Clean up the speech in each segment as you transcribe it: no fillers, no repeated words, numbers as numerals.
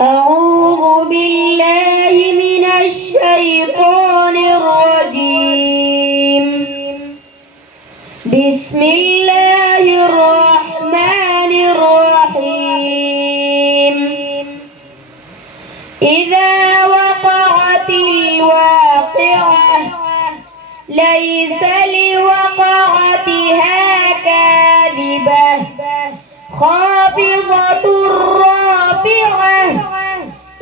أعوذ بالله من الشيطان الرجيم. بسم الله الرحمن الرحيم. إذا وقعت الواقعة ليس لوقعتها كاذبة خافضة رافعة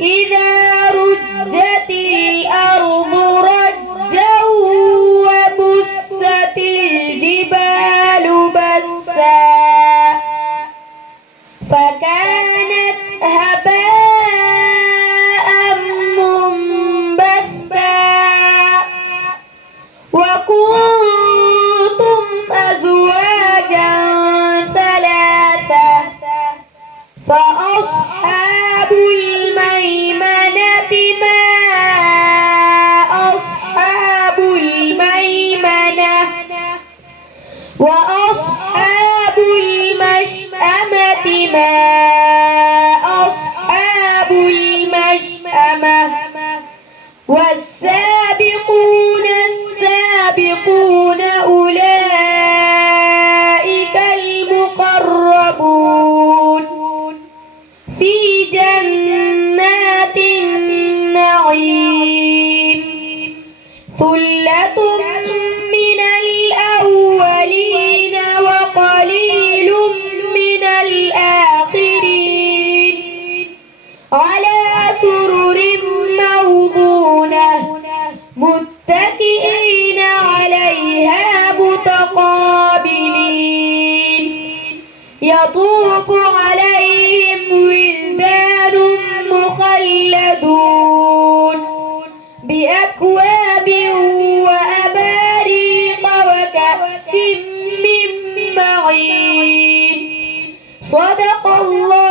إذا رجت الأرض رجا وبست الجبال بسا فكانت هباء منبثا وكنتم أزواجا ثلاثة فأصحاب الميمنة ما أصحاب الميمنة وأصحاب المشأمة ما أصحاب المشأمة والسابقون السابقون أولئك المقربون في جنات النعيم ثلة من الأولين وقليل من الآخرين على سرر موضونة متكئين عليها متقابلين يطوف عليهم ولدان مخلدون بأكواب وأباريق وكأس من معين صدق الله